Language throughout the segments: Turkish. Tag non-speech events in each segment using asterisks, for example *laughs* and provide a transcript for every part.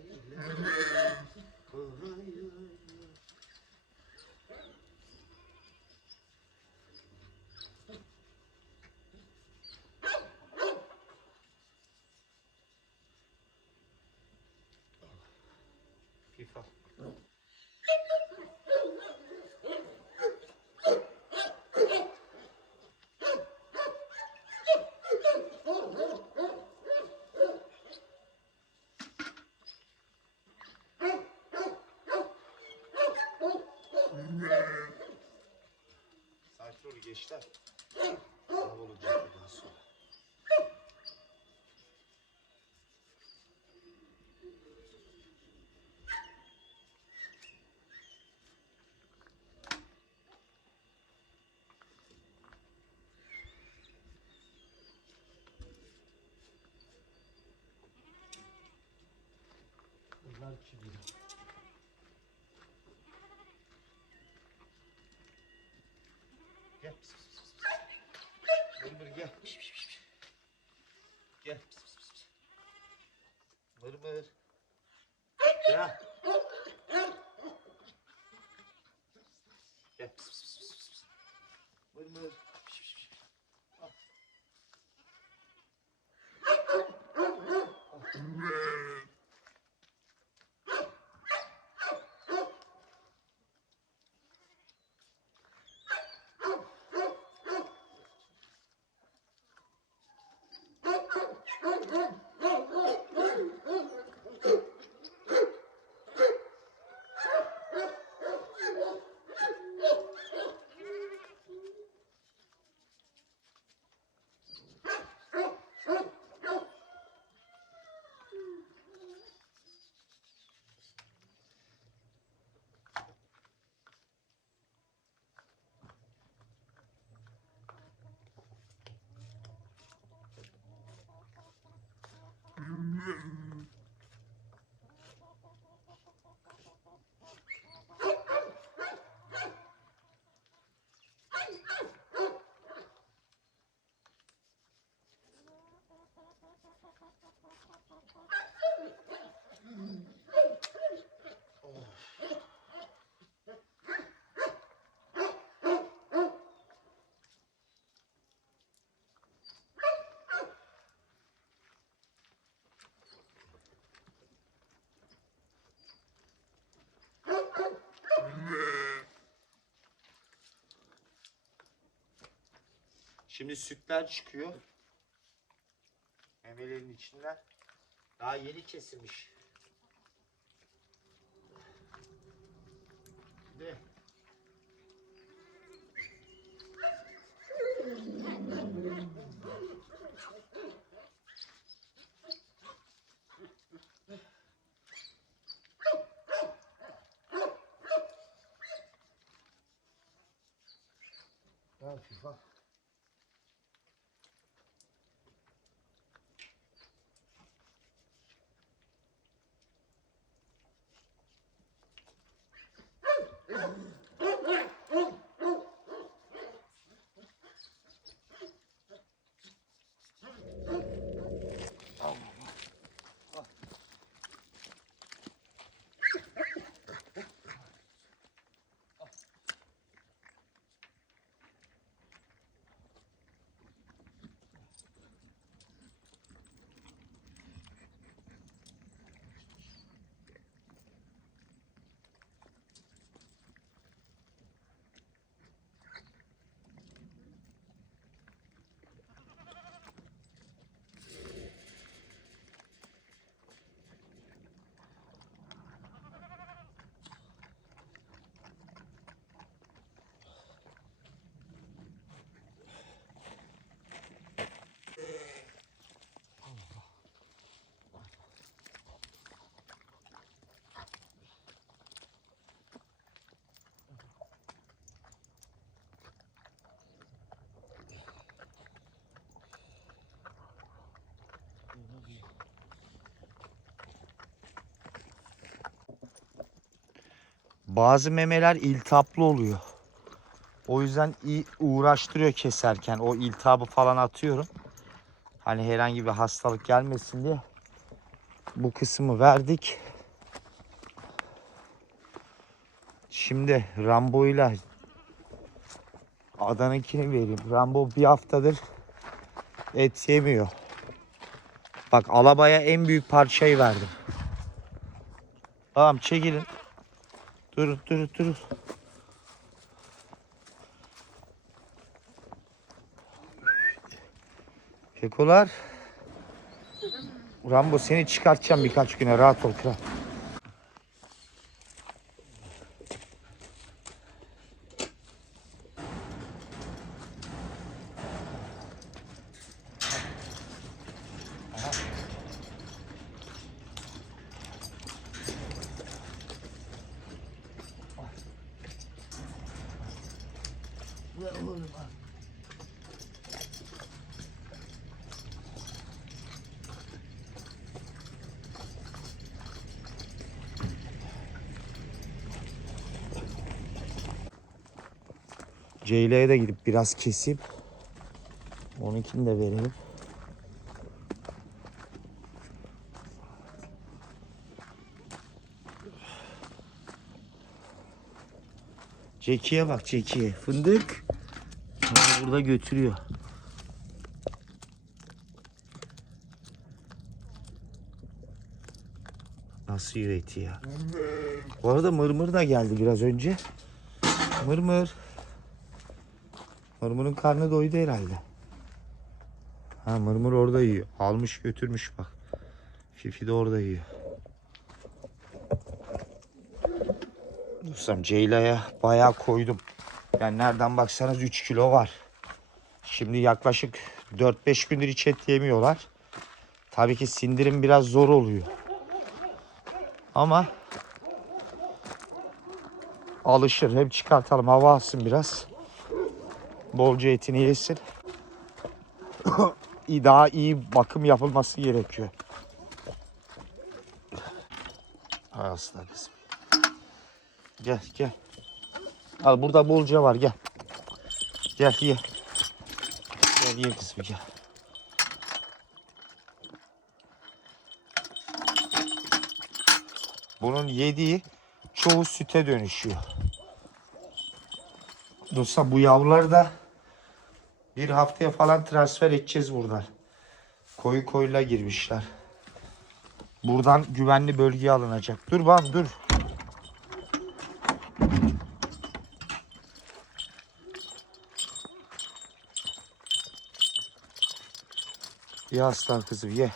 ile hayır. FIFA. Gençler. Sınav olacak bundan sonra. Gel. Mırmır gel. Gel. Mırmır. Gel. Gel. Pis, pis, pis, pis, pis. Mırmır. Piş, piş, piş. Al. Al. Şimdi sütler çıkıyor. Memelerin içinden. Daha yeni kesilmiş. De. Al FIFA. Bazı memeler iltihaplı oluyor. O yüzden iyi uğraştırıyor keserken. O iltihabı falan atıyorum. Hani herhangi bir hastalık gelmesin diye. bu kısmı verdik. Şimdi Rambo'yla Adana'kini vereyim. Rambo bir haftadır et yemiyor. Bak alabaya en büyük parçayı verdim. Tamam çekilin. Dur dur dur. Kekolar. Rambo seni çıkartacağım birkaç güne rahat ol kral. Ceyla'ya da gidip biraz kesip onunkini de verelim. Ceki'ye bak Ceki'ye. Fındık. Onu burada götürüyor. Nasıl üreti ya? Bu arada mırmır da geldi biraz önce. Mırmır. Mırmır'ın karnı doydu herhalde. Ha mırmır orada yiyor. Almış götürmüş bak. Fifi de orada yiyor. Dostum Ceyla'ya bayağı koydum. Yani nereden baksanız 3 kilo var. Şimdi yaklaşık 4-5 gündür hiç et yemiyorlar. Tabii ki sindirim biraz zor oluyor. Ama alışır. Hem çıkartalım hava alsın biraz. Bolca etini yesin. *coughs* Daha iyi bakım yapılması gerekiyor. Hay aslan kızım. Gel gel. Al burada bolca var gel. Gel ye. Gel ye kızım gel. Bunun yediği çoğu süte dönüşüyor. Dostlar bu yavruları da bir haftaya falan transfer edeceğiz buradan. Koyu koyuyla girmişler. Buradan güvenli bölgeye alınacak. Dur bam dur. Ye aslan kızım ye.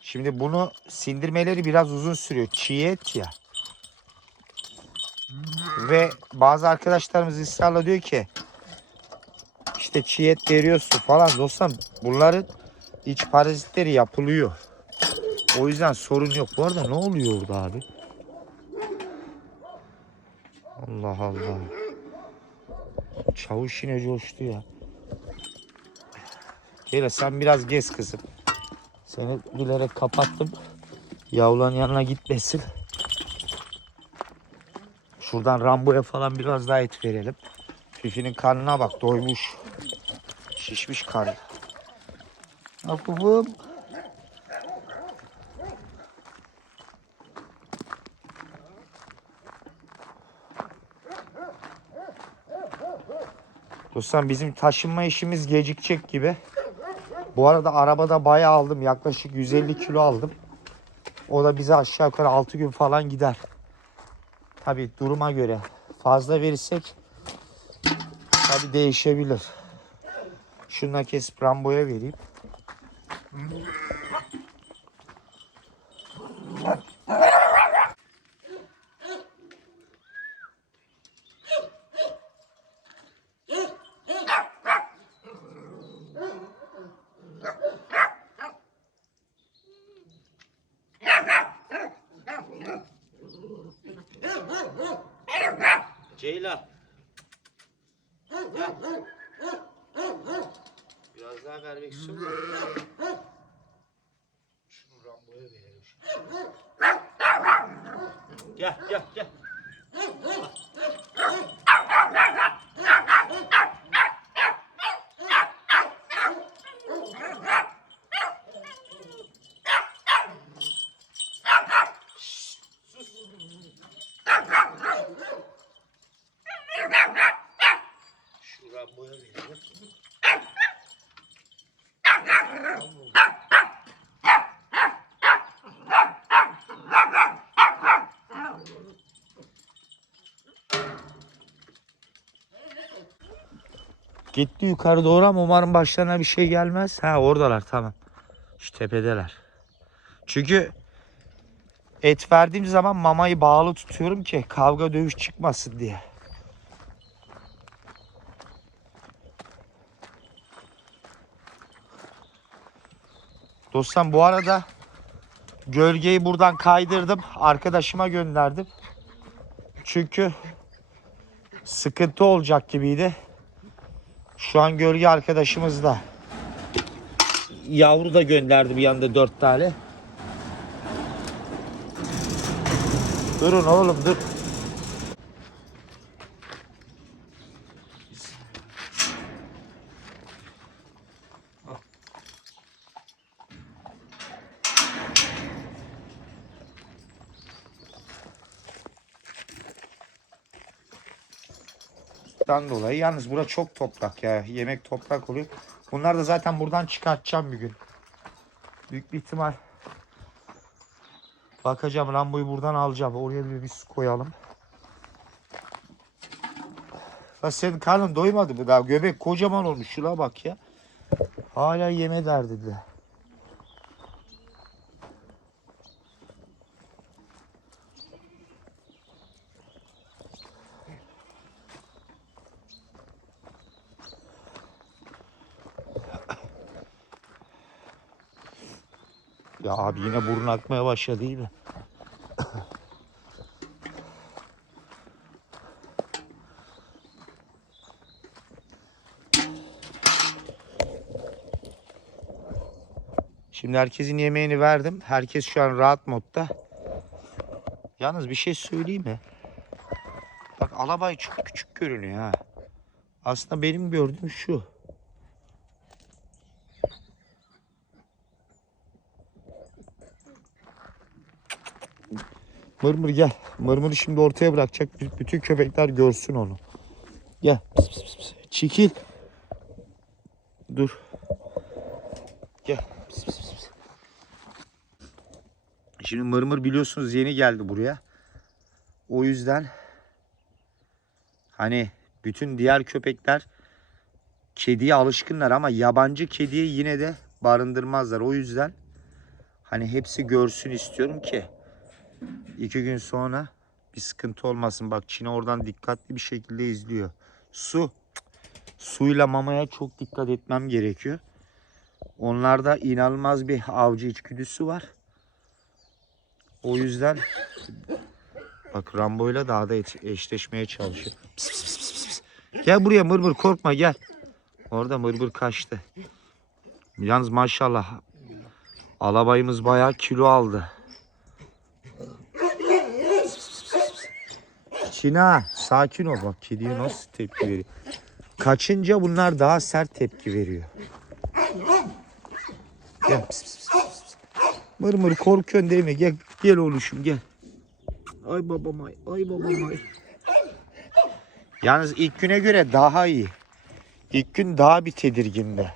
Şimdi bunu sindirmeleri biraz uzun sürüyor. Çiğ et ya. Ve bazı arkadaşlarımız ısrarla diyor ki işte çiğ et veriyorsun falan dostum bunların iç parazitleri yapılıyor. O yüzden sorun yok. Bu arada ne oluyor orada abi? Allah Allah. Çavuş yine coştu ya. Gel sen biraz gez kızım. Seni bilerek kapattım. Yavruların yanına gitmesin. Şuradan Rambo'ya falan biraz daha et verelim. Fifi'nin karnına bak doymuş. Şişmiş karnı. Afufum. Dostlar bizim taşınma işimiz gecikecek gibi. Bu arada arabada bayağı aldım. Yaklaşık 150 kilo aldım. O da bize aşağı yukarı 6 gün falan gider. Tabi duruma göre fazla verirsek tabi değişebilir. Şundan kesip Rambo'ya vereyim. Ceyla. Biraz daha vermek istiyorum. Şunu Rambo'ya verelim. Gel gel yukarı doğru ama umarım başlarına bir şey gelmez. Ha oradalar tamam. Şu tepedeler. Çünkü et verdiğim zaman mamayı bağlı tutuyorum ki kavga dövüş çıkmasın diye. Dostum bu arada gölgeyi buradan kaydırdım. Arkadaşıma gönderdim. Çünkü sıkıntı olacak gibiydi. Şu an gölge arkadaşımız da. Yavru da gönderdi bir yanda dört tane. Durun oğlum dur. Dan dolayı yalnız bura çok toprak ya. Yemek toprak oluyor. Bunlar da zaten buradan çıkartacağım bir gün. Büyük bir ihtimal bakacağım Rambo'yu buradan alacağım. Oraya bir, bir su koyalım. Ya senin karnın doymadı mı daha? Göbek kocaman olmuş. Şuna bak ya. Hala yeme derdinde. Ya abi yine burun akmaya başladı mi? Şimdi herkesin yemeğini verdim. Herkes şu an rahat modda. Yalnız bir şey söyleyeyim mi? Bak alabay çok küçük görünüyor ha. Aslında benim gördüğüm şu. Mırmır gel. Mırmır'ı şimdi ortaya bırakacak. Bütün köpekler görsün onu. Gel. Pıs pıs pıs. Çekil. Dur. Gel. Pıs pıs pıs. Şimdi Mırmır biliyorsunuz yeni geldi buraya. O yüzden hani bütün diğer köpekler kediye alışkınlar ama yabancı kediye yine de barındırmazlar. O yüzden hani hepsi görsün istiyorum ki İki gün sonra bir sıkıntı olmasın. Bak Çin'e oradan dikkatli bir şekilde izliyor. Su. Suyla mamaya çok dikkat etmem gerekiyor. Onlarda inanılmaz bir avcı içgüdüsü var. O yüzden bak Rambo'yla daha da eşleşmeye çalışıyor. Pıs pıs pıs pıs pıs. Gel buraya mırmır korkma gel. Orada mırmır kaçtı. Yalnız maşallah alabayımız bayağı kilo aldı. Çina sakin ol bak kediye nasıl tepki veriyor. Kaçınca bunlar daha sert tepki veriyor. Gel. Pıs, pıs, pıs, pıs. Mır mır korkuyorsun değil mi? Gel, gel oğluşum gel. Ay babam ay, ay babam ay. Yalnız ilk güne göre daha iyi. İlk gün daha bir tedirgindi.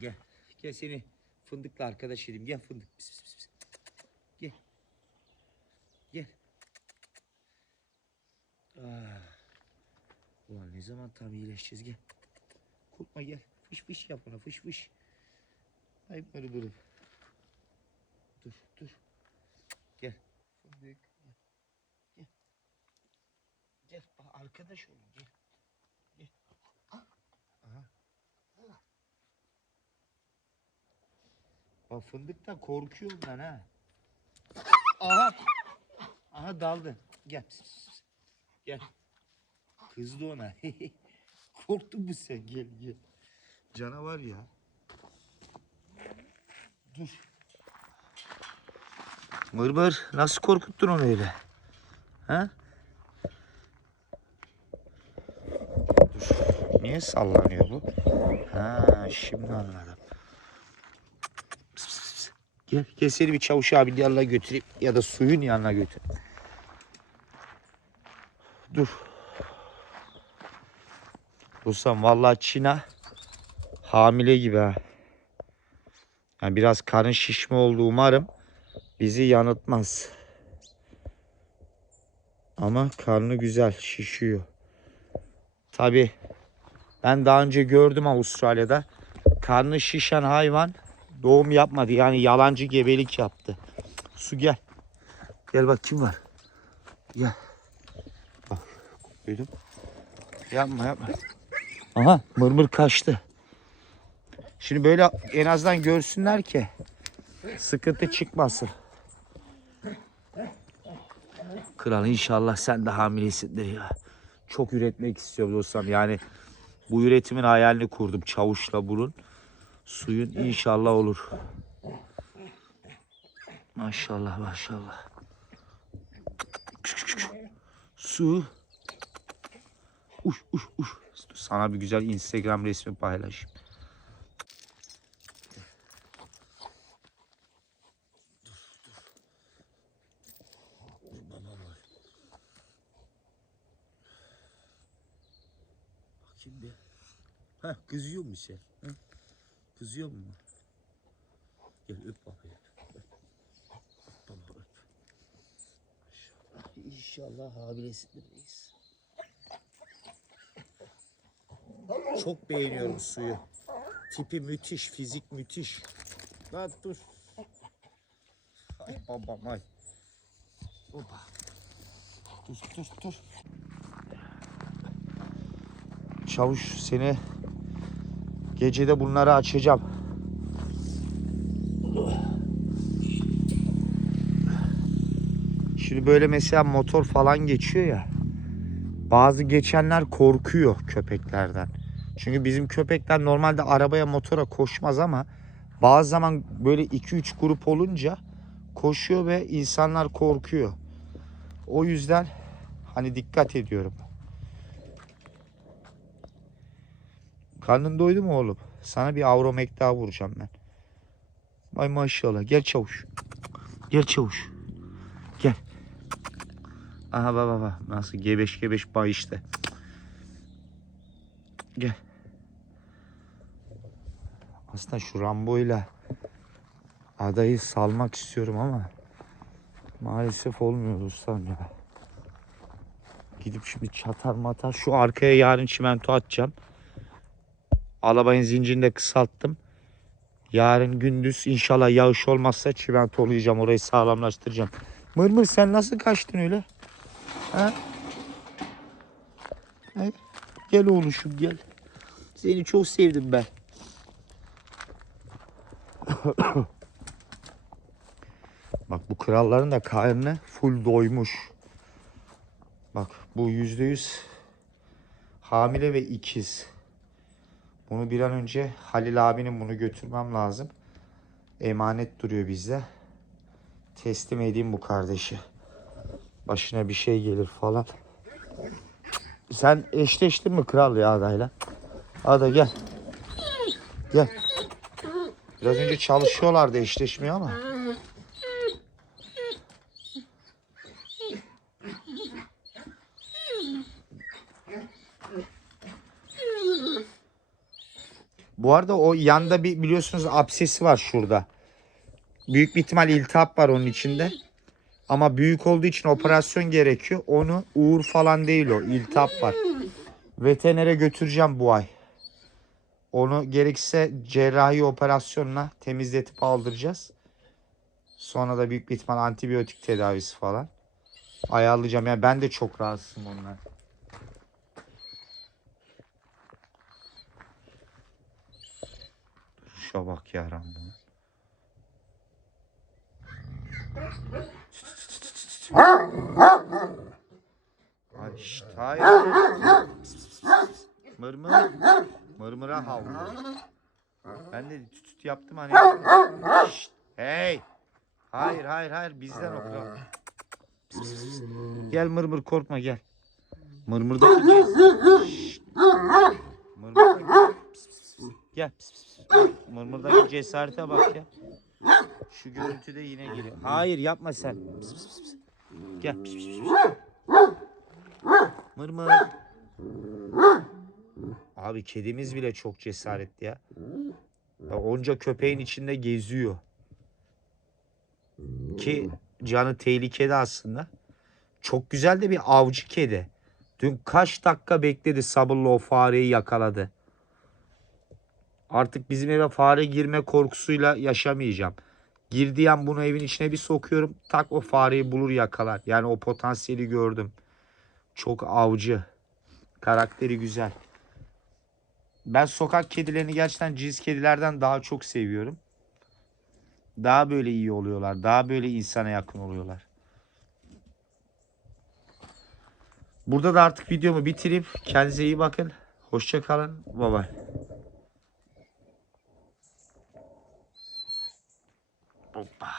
Gel. Gel seni fındıkla arkadaş edeyim. Gel fındık. Pıs, pıs, pıs, pıs. Gel. Gel. Ah. Ulan ne zaman tam iyileşeceğiz gel. Korkma gel. Fış fış yap ona fış fış. Ay böyle dur. Dur dur. Gel. Fındık. Gel. Gel. Gel. Bak arkadaş olun gel. Gel. Aha. Bak fındık da korkuyor ondan ha. Aha. Aha daldı. Gel. Gel. Kızdı ona. *laughs* Korktun mu sen? Gel gel. Canavar ya. Dur. Mırmır nasıl korkuttun onu öyle? Ha? Dur. Niye sallanıyor bu? Ha şimdi anladım. Gel, gel bir çavuş abinin yanına götüreyim ya da suyun yanına götür. Dur. Ruslan vallahi Çina hamile gibi ha. Yani biraz karın şişme oldu umarım. Bizi yanıltmaz. Ama karnı güzel şişiyor. Tabi ben daha önce gördüm Avustralya'da. Karnı şişen hayvan doğum yapmadı. Yani yalancı gebelik yaptı. Su gel. Gel bak kim var. Gel. Duydum. Yapma yapma. Aha mırmır kaçtı. Şimdi böyle en azından görsünler ki sıkıntı çıkmasın. Kral inşallah sen de hamilesindir ya. Çok üretmek istiyorum dostum. Yani bu üretimin hayalini kurdum. Çavuşla burun. Suyun inşallah olur. Maşallah maşallah. Su. Uş uş uş. Sana bir güzel Instagram resmi paylaşayım. Bakayım bir. Ha kızıyor mu sen? Ha? Kızıyor mu? Gel öp babayı. Öp. Baba öp. İnşallah hamilesindir reis. Çok beğeniyorum suyu. Tipi müthiş, fizik müthiş. Lan dur. Ay babam ay. Oba. Dur dur dur. Çavuş seni gecede bunları açacağım. Şimdi böyle mesela motor falan geçiyor ya. Bazı geçenler korkuyor köpeklerden. Çünkü bizim köpekler normalde arabaya motora koşmaz ama bazı zaman böyle 2-3 grup olunca koşuyor ve insanlar korkuyor. O yüzden hani dikkat ediyorum. Karnın doydu mu oğlum? Sana bir avromek daha vuracağım ben. Ay maşallah. Gel çavuş. Gel çavuş. Aha baba baba. Nasıl gebeş gebeş bay işte. Gel. Aslında şu Rambo'yla adayı salmak istiyorum ama maalesef olmuyor ustam ya. Gidip şimdi çatar matar şu arkaya yarın çimento atacağım. Alabayın zincirini de kısalttım. Yarın gündüz inşallah yağış olmazsa çimentolayacağım. Orayı sağlamlaştıracağım. Mırmır sen nasıl kaçtın öyle? Ha? Ha? Gel oğluşum gel. Seni çok sevdim ben. *coughs* Bak bu kralların da karnı full doymuş. Bak bu yüzde yüz hamile ve ikiz. Bunu bir an önce Halil abinin bunu götürmem lazım. Emanet duruyor bizde. Teslim edeyim bu kardeşi. Başına bir şey gelir falan. Sen eşleştin mi kral ya adayla? Ada gel. Gel. Biraz önce çalışıyorlardı eşleşmiyor ama. Bu arada o yanda bir biliyorsunuz absesi var şurada. Büyük bir ihtimal iltihap var onun içinde. Ama büyük olduğu için operasyon gerekiyor. Onu uğur falan değil o. iltihap var. Veterinere götüreceğim bu ay. Onu gerekirse cerrahi operasyonla temizletip aldıracağız. Sonra da büyük bir ihtimal antibiyotik tedavisi falan. Ayarlayacağım. Yani ben de çok rahatsızım ondan. Şuna bak ya Rambo. Ay şşt, hayır. Mırmır. Mırmıra havlıyor. Ben de tüt tüt yaptım hani. Şşt, hey. Hayır hayır hayır bizden o kral. Gel mırmır korkma gel. Pıs, pıs. Gel. Mırmırdaki cesarete bak ya. Şu görüntüde yine geliyor. Hayır yapma sen. Pıs, pıs, pıs. Gel. Pıs, pıs, pıs, pıs. Mırmır. Abi kedimiz bile çok cesaretli ya. ya. Onca köpeğin içinde geziyor. Ki canı tehlikede aslında. Çok güzel de bir avcı kedi. Dün kaç dakika bekledi sabırla o fareyi yakaladı. Artık bizim eve fare girme korkusuyla yaşamayacağım. Girdiği an bunu evin içine bir sokuyorum. Tak o fareyi bulur yakalar. Yani o potansiyeli gördüm. Çok avcı. Karakteri güzel. Ben sokak kedilerini gerçekten cins kedilerden daha çok seviyorum. Daha böyle iyi oluyorlar. Daha böyle insana yakın oluyorlar. Burada da artık videomu bitireyim. Kendinize iyi bakın. Hoşça kalın. Bye bye. Opa.